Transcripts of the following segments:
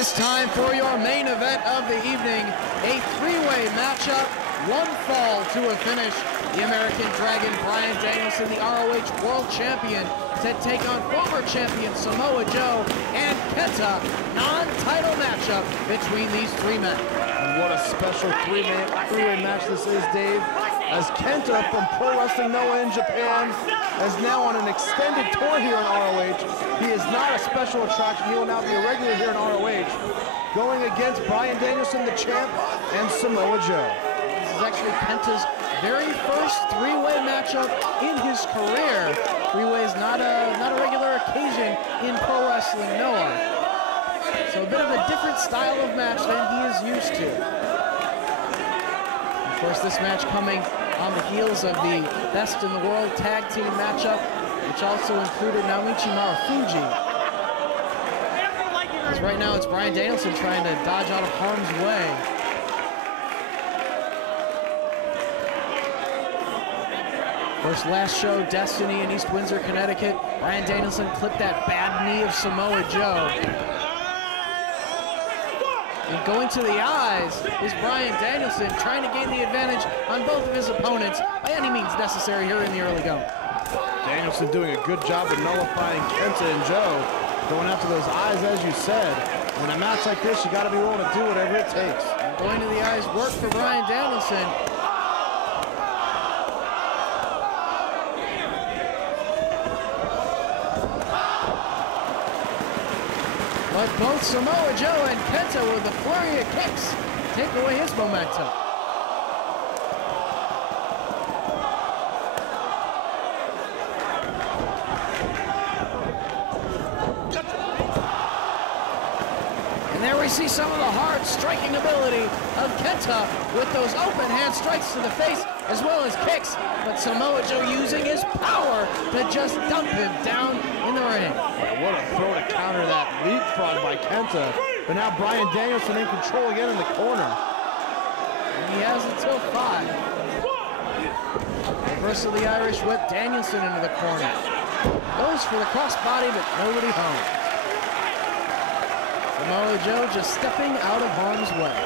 is time for your main event of the evening, a three-way matchup, one fall to a finish. The American Dragon, Bryan Danielson, the ROH World Champion, to take on former champion Samoa Joe and KENTA, non-title matchup between these three men. And what a special three-way match this is, Dave, as KENTA from Pro Wrestling Noah in Japan is now on an extended tour here in ROH. He is not a special attraction. He will now be a regular here in ROH, going against Bryan Danielson, the champ, and Samoa Joe. This is actually KENTA's very first three-way matchup in his career. Three-way is not a regular occasion in Pro Wrestling Noah. So a bit of a different style of match than he is used to. Of course, this match coming on the heels of the Best in the World Tag Team matchup, which also included Naomichi Marufuji. Because right now it's Bryan Danielson trying to dodge out of harm's way. Of course, last show, Destiny in East Windsor, Connecticut, Bryan Danielson clipped that bad knee of Samoa Joe. And going to the eyes is Bryan Danielson, trying to gain the advantage on both of his opponents by any means necessary here in the early going. Danielson doing a good job of nullifying KENTA and Joe, going after those eyes, as you said. In a match like this, you got to be willing to do whatever it takes. And going to the eyes worked for Bryan Danielson. But both Samoa Joe and KENTA with a flurry of kicks take away his momentum. And there we see some of the hard striking ability of KENTA with those open hand strikes to the face as well as kicks. But Samoa Joe using his power to just dump him down in the ring. What a throw to counter that leapfrog by KENTA. But now Bryan Danielson in control again in the corner. And he has until 5. Reversal of the Irish Whip, Danielson into the corner. Goes for the crossbody, but nobody home. Samoa Joe just stepping out of harm's way.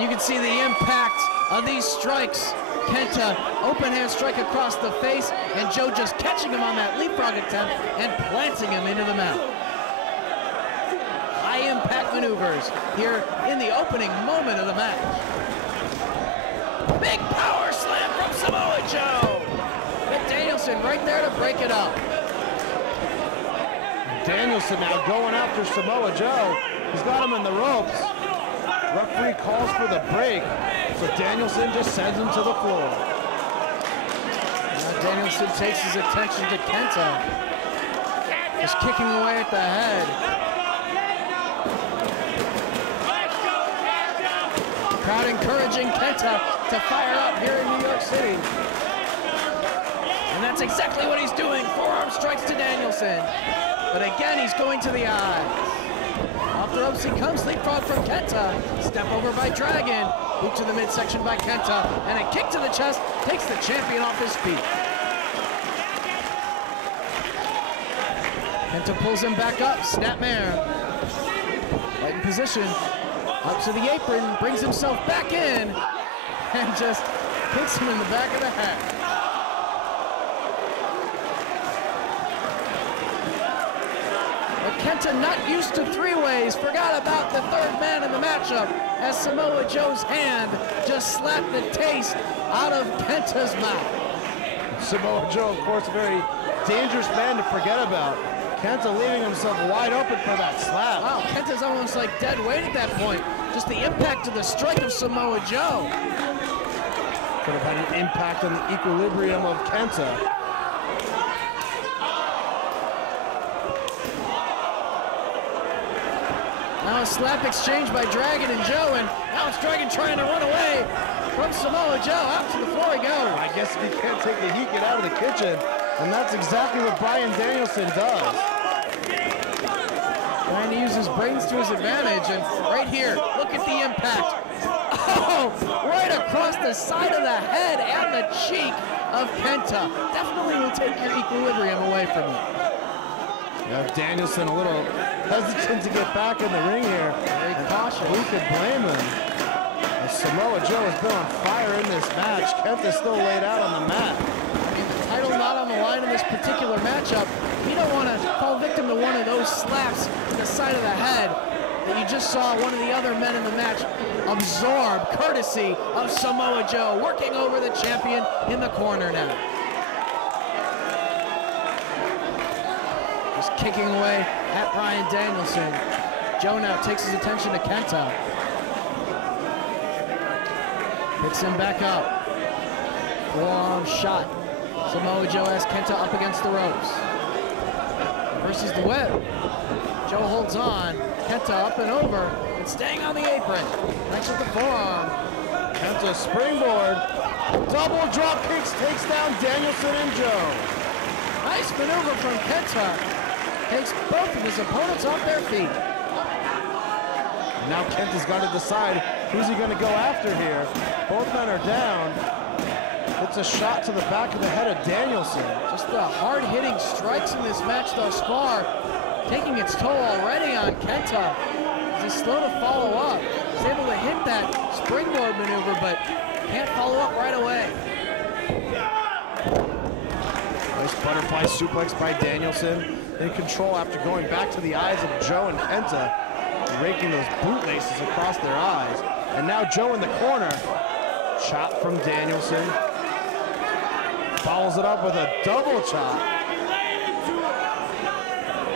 You can see the impact of these strikes. KENTA, open hand strike across the face, and Joe just catching him on that leapfrog attempt and planting him into the mount. High impact maneuvers here in the opening moment of the match. Big power slam from Samoa Joe. But Danielson right there to break it up. Danielson now going after Samoa Joe. He's got him in the ropes. Referee calls for the break, so Danielson just sends him to the floor. Now Danielson takes his attention to KENTA. Just kicking away at the head. The crowd encouraging KENTA to fire up here in New York City. And that's exactly what he's doing. Forearm strikes to Danielson. But again, he's going to the eyes. Off the ropes he comes, leapfrog from KENTA. Step over by Dragon. Boot to the midsection by KENTA. And a kick to the chest takes the champion off his feet. KENTA pulls him back up, snapmare. Right in position. Up to the apron, brings himself back in. And just hits him in the back of the head. KENTA, not used to three-ways, forgot about the third man in the matchup as Samoa Joe's hand just slapped the taste out of KENTA's mouth. Samoa Joe, of course, a very dangerous man to forget about. KENTA leaving himself wide open for that slap. Wow, KENTA's almost like dead weight at that point. Just the impact of the strike of Samoa Joe. Could have had an impact on the equilibrium of KENTA. Now a slap exchange by Dragon and Joe, and now it's Dragon trying to run away from Samoa Joe. Out to the floor he goes. I guess if he can't take the heat, get out of the kitchen. And that's exactly what Bryan Danielson does. Trying to use his brains to his advantage, and right here, look at the impact. Oh, right across the side of the head and the cheek of KENTA. Definitely will take your equilibrium away from you. Now Danielson a little hesitant to get back in the ring here. Very cautious. Who could blame him? As Samoa Joe has been on fire in this match. Kenta's still laid out on the mat. I mean, the title not on the line in this particular matchup. You don't want to fall victim to one of those slaps to the side of the head that you just saw one of the other men in the match absorb, courtesy of Samoa Joe, working over the champion in the corner now. Just kicking away at Bryan Danielson. Joe now takes his attention to Kenta. Picks him back up. Forearm shot. Samoa Joe has Kenta up against the ropes. Versus the whip. Joe holds on. Kenta up and over and staying on the apron. Next with the forearm. Kenta springboard. Double drop kicks, takes down Danielson and Joe. Nice maneuver from Kenta. Takes both of his opponents off their feet. Now Kenta's got to decide who's he going to go after here. Both men are down. It's a shot to the back of the head of Danielson. Just the hard-hitting strikes in this match thus far, taking its toll already on Kenta. He's slow to follow up. He's able to hit that springboard maneuver, but can't follow up right away. Nice butterfly suplex by Danielson. In control after going back to the eyes of Joe and Kenta, raking those bootlaces across their eyes. And now Joe in the corner. Chop from Danielson. Follows it up with a double chop.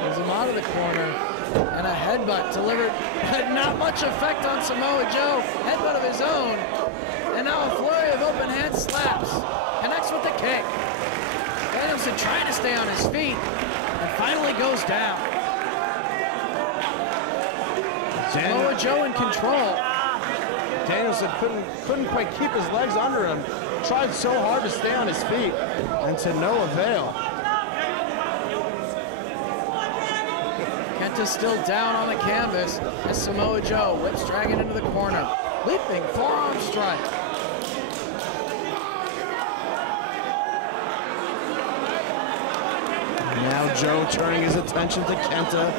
Moves him out of the corner. And a headbutt delivered. Had not much effect on Samoa Joe. Headbutt of his own. And now a flurry of open hand slaps. Connects with the kick. Danielson trying to stay on his feet. And finally goes down. Samoa Joe in control. Danielson couldn't quite keep his legs under him. Tried so hard to stay on his feet, and to no avail. Kenta's still down on the canvas as Samoa Joe whips Dragon into the corner. Leaping forearm strike. Now Joe turning his attention to Kenta.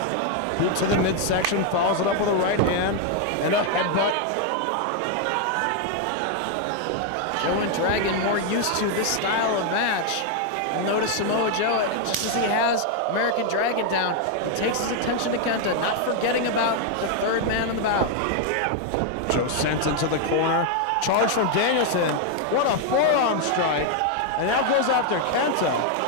Boot to the midsection, follows it up with a right hand and a headbutt. Joe and Dragon more used to this style of match. You'll notice Samoa Joe, just as he has American Dragon down, he takes his attention to Kenta, not forgetting about the third man in the bout. Joe sent into the corner. Charge from Danielson. What a forearm strike. And now goes after Kenta.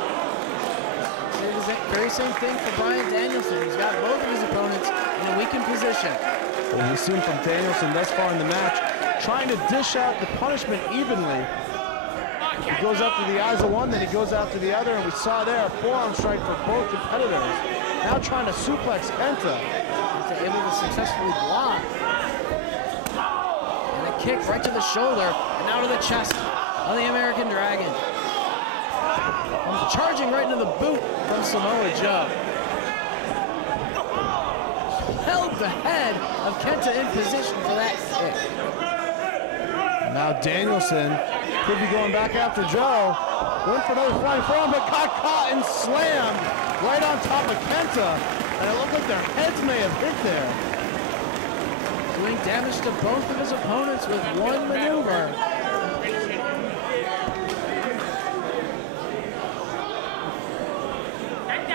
Very same thing for Bryan Danielson. He's got both of his opponents in a weakened position. Well, we've seen from Danielson thus far in the match, trying to dish out the punishment evenly. He goes after the eyes of one, then he goes after the other, and we saw there a forearm strike for both competitors. Now trying to suplex Kenta. Kenta able to successfully block. And a kick right to the shoulder, and now to the chest of the American Dragon. Charging right into the boot from Samoa Joe. Held the head of Kenta in position for that kick. Now Danielson could be going back after Joe. Went for another flying forearm, but got caught and slammed right on top of Kenta. And it looked like their heads may have hit there. Doing damage to both of his opponents with one maneuver.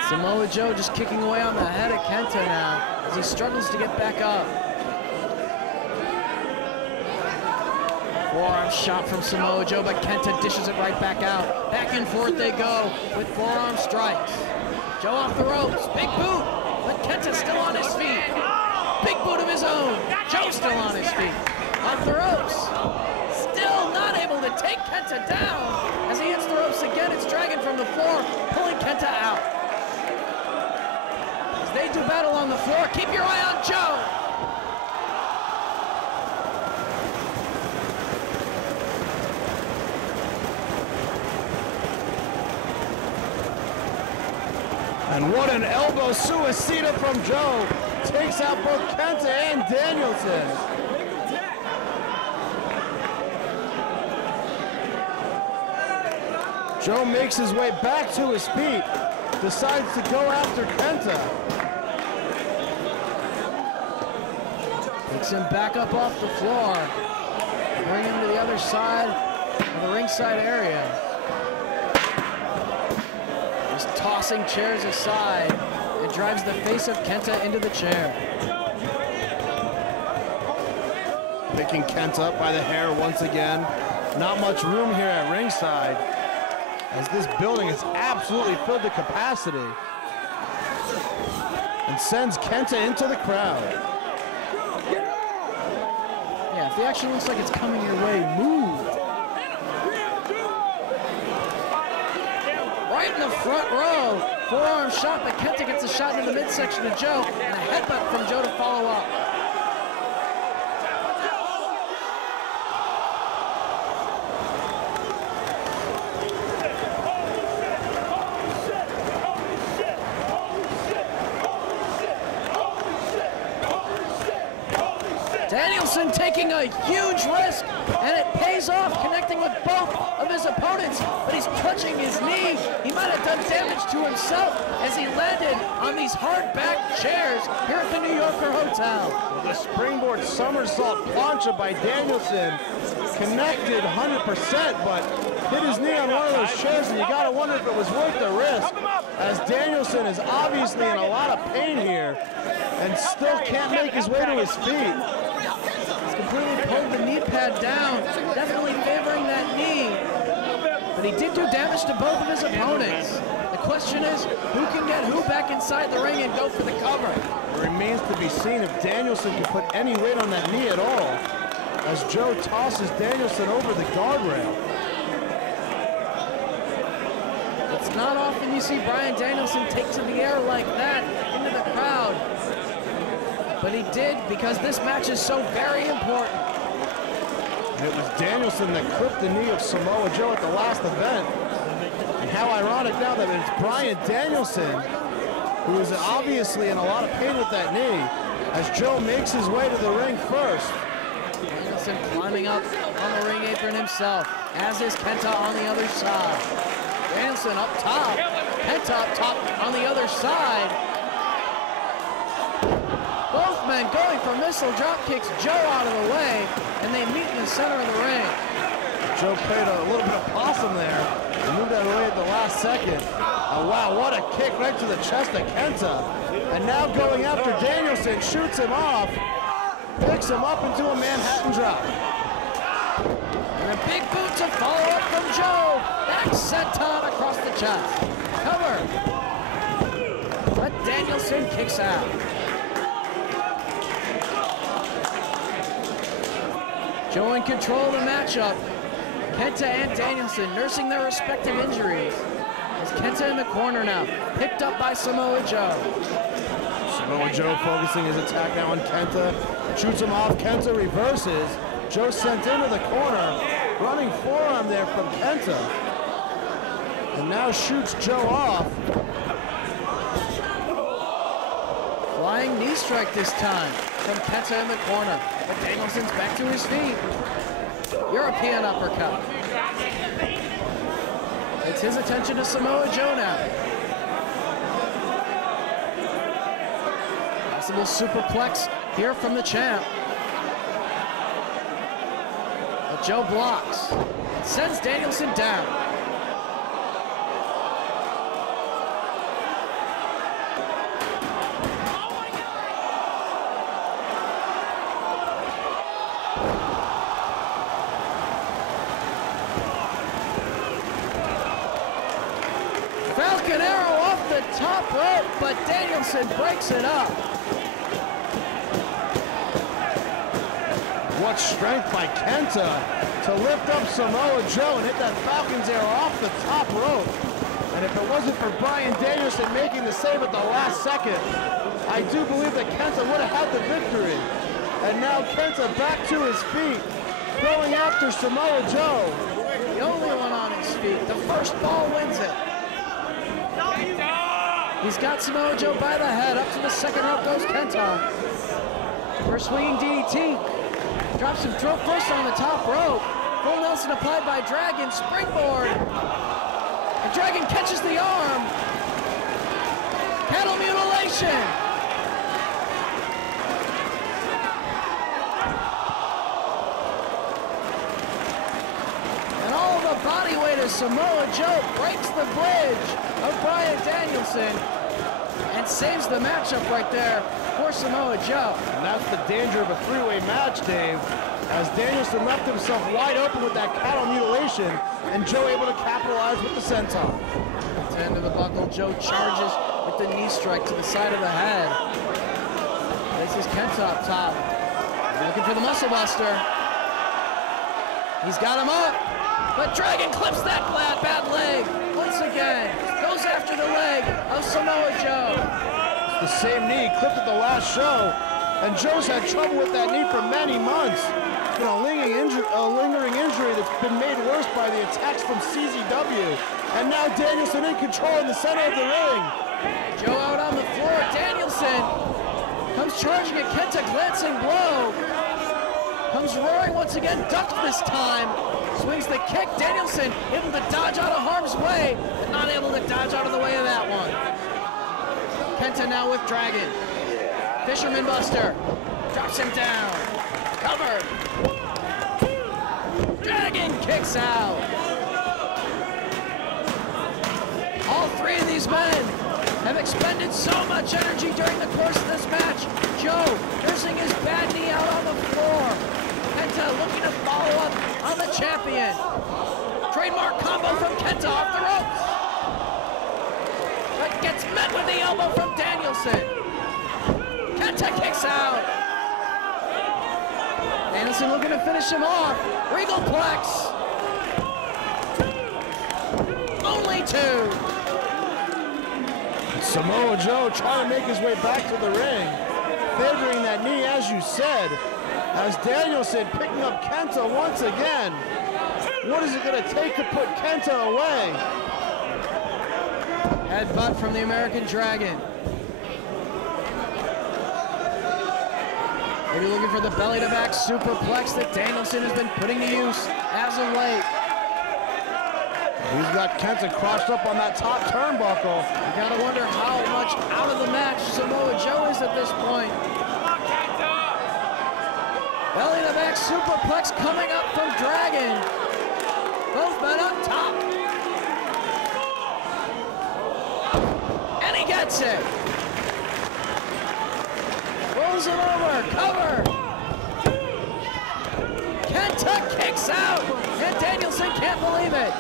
Samoa Joe just kicking away on the head of Kenta now as he struggles to get back up. Forearm shot from Samoa Joe, but Kenta dishes it right back out. Back and forth they go with forearm strikes. Joe off the ropes, big boot, but Kenta's still on his feet. Big boot of his own, Joe still on his feet. Off the ropes, still not able to take Kenta down. As he hits the ropes again, it's Dragon from the floor, pulling Kenta out. They do battle on the floor. Keep your eye on Joe. And what an elbow suicida from Joe. Takes out both Kenta and Danielson. Joe makes his way back to his feet. decides to go after Kenta. Picks him back up off the floor. Bring him to the other side of the ringside area. Just tossing chairs aside and drives the face of Kenta into the chair. Picking Kenta up by the hair once again. Not much room here at ringside, as this building is absolutely filled to capacity. And sends Kenta into the crowd. Yeah, if the action looks like it's coming your way, move. Right in the front row. Forearm shot, but Kenta gets a shot into the midsection of Joe, and a headbutt from Joe to follow up. Danielson taking a huge risk, and it pays off, connecting with both of his opponents, but he's clutching his knee. He might have done damage to himself as he landed on these hard-back chairs here at the New Yorker Hotel. The springboard somersault plancha by Danielson connected 100%, but hit his knee on one of those chairs, and you gotta wonder if it was worth the risk, as Danielson is obviously in a lot of pain here and still can't make his way to his feet. Completely pulled the knee pad down, definitely favoring that knee. But he did do damage to both of his opponents. The question is, who can get who back inside the ring and go for the cover? It remains to be seen if Danielson can put any weight on that knee at all, as Joe tosses Danielson over the guardrail. It's not often you see Bryan Danielson take to the air like that into the crowd. But he did, because this match is so very important. And it was Danielson that clipped the knee of Samoa Joe at the last event. And how ironic now that it's Bryan Danielson, who is obviously in a lot of pain with that knee, as Joe makes his way to the ring first. Danielson climbing up on the ring apron himself, as is Kenta on the other side. Danielson up top, Kenta up top on the other side. Both men going for missile drop kicks, Joe out of the way, and they meet in the center of the ring. Joe played a little bit of possum there and moved out of the way at the last second. Oh, wow, what a kick right to the chest of Kenta. And now going after Danielson, shoots him off, picks him up into a Manhattan drop. And a big boot to follow up from Joe. Back senton across the chest. Cover. But Danielson kicks out. Joe in control of the matchup. Kenta and Danielson nursing their respective injuries. As Kenta in the corner now, picked up by Samoa Joe. Samoa Joe focusing his attack now on Kenta. Shoots him off, Kenta reverses. Joe sent into the corner. Running forearm there from Kenta. And now shoots Joe off. Flying knee strike this time from Kenta in the corner. But Danielson's back to his feet. European uppercut. It's his attention to Samoa Joe now. Possible superplex here from the champ. But Joe blocks. Sends Danielson down. Falcon Arrow off the top rope, but Danielson breaks it up. What strength by Kenta to lift up Samoa Joe and hit that Falcon's Arrow off the top rope. And if it wasn't for Bryan Danielson making the save at the last second, I do believe that Kenta would have had the victory. And now Kenta back to his feet, going after Samoa Joe. The only one on his feet. The first ball wins it. He's got Samoa Joe by the head. Up to the second rope goes Kenta. For a swinging DDT. Drops him throat first on the top rope. Full Nelson applied by Dragon. Springboard. And Dragon catches the arm. Cattle mutilation. And all the body weight of Samoa Joe breaks the bridge of Bryan Danielson and saves the matchup right there for Samoa Joe. And that's the danger of a three-way match, Dave, as Danielson left himself wide open with that cattle mutilation, and Joe able to capitalize with the senton. At the end of the buckle, Joe charges with the knee strike to the side of the head. This is Kenta up top. Looking for the muscle buster. He's got him up, but Dragon clips that bad leg once again. Goes after the leg of Samoa Joe. The same knee clipped at the last show, and Joe's had trouble with that knee for many months. It's been a lingering injury that's been made worse by the attacks from CZW. And now Danielson in control in the center of the ring. Joe out on the floor. Danielson comes charging at Kenta, glancing blow. Comes roaring once again, ducked this time. Swings the kick. Danielson able to dodge out of harm's way, but not able to dodge out of the way of that one. Kenta now with Dragon. Fisherman Buster. Drops him down. Covered. Dragon kicks out. All three of these men have expended so much energy during the course of this match. Joe nursing his bad knee out on the floor. Kenta looking to follow up on the champion. Trademark combo from Kenta off the ropes. But gets met with the elbow from Danielson. Kenta kicks out. Danielson looking to finish him off. Regalplex. Only two. Samoa Joe trying to make his way back to the ring, favoring that knee, as you said, as Danielson picking up Kenta once again. What is it going to take to put Kenta away? Headbutt from the American Dragon. Maybe looking for the belly-to-back superplex that Danielson has been putting to use as of late. He's got Kenta crushed up on that top turnbuckle. You gotta wonder how much out of the match Samoa Joe is at this point. Belly-to-back superplex coming up from Dragon. Both men up top. And he gets it. Rolls him over, cover. Kenta kicks out, and Danielson can't believe it.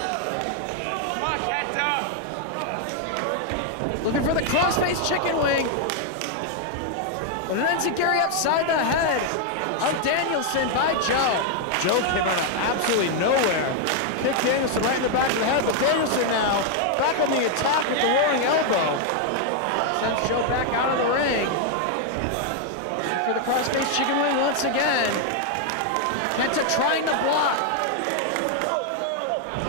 Looking for the crossface chicken wing. But an enziguri upside the head of Danielson by Joe. Joe came out of absolutely nowhere. Kicked Danielson right in the back of the head, but Danielson now back on the attack with the roaring elbow. Sends Joe back out of the ring. Looking for the crossface chicken wing once again. Kenta trying to block.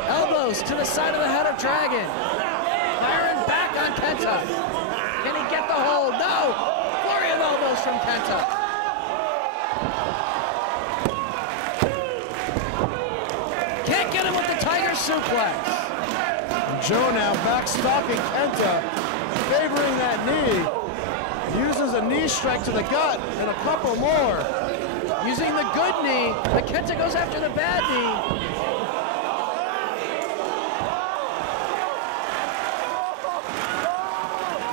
Elbows to the side of the head of Dragon. Firing back on Kenta. Can he get the hold? No! Flurry of elbows from Kenta. Can't get him with the Tiger suplex. Joe now backstalking Kenta, favoring that knee. Uses a knee strike to the gut and a couple more. Using the good knee, but Kenta goes after the bad knee.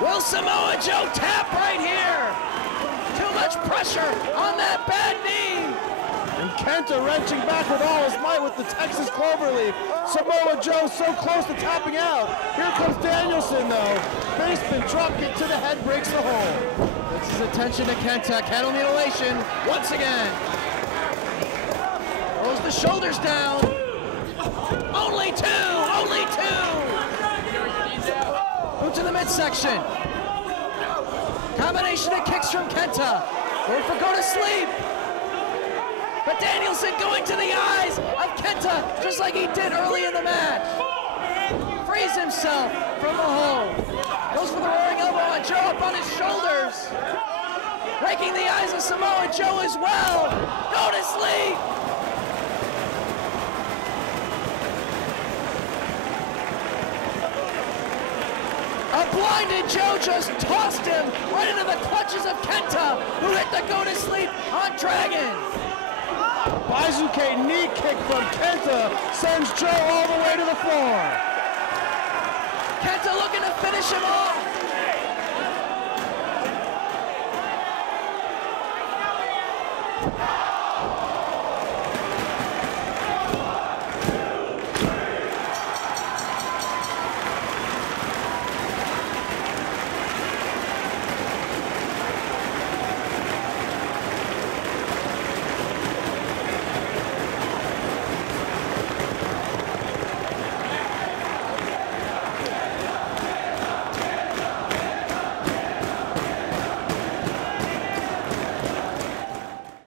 Will Samoa Joe tap right here? Too much pressure on that bad knee. And Kenta wrenching back with all his might with the Texas Cloverleaf. Samoa Joe so close to tapping out. Here comes Danielson though. Basement drop kick to the head breaks the hole. This is attention to Kenta. Cattle mutilation once again. Throws the shoulders down. Only two. Only two. Boot to the midsection. Combination of kicks from Kenta. Going for go to sleep. But Danielson going to the eyes of Kenta, just like he did early in the match. Frees himself from the hold. Goes for the roaring elbow on Joe up on his shoulders. Breaking the eyes of Samoa Joe as well. Go to sleep. A blinded Joe just tossed him right into the clutches of Kenta, who hit the go-to-sleep on Dragon. Baizuke knee kick from Kenta sends Joe all the way to the floor. Kenta looking to finish him off.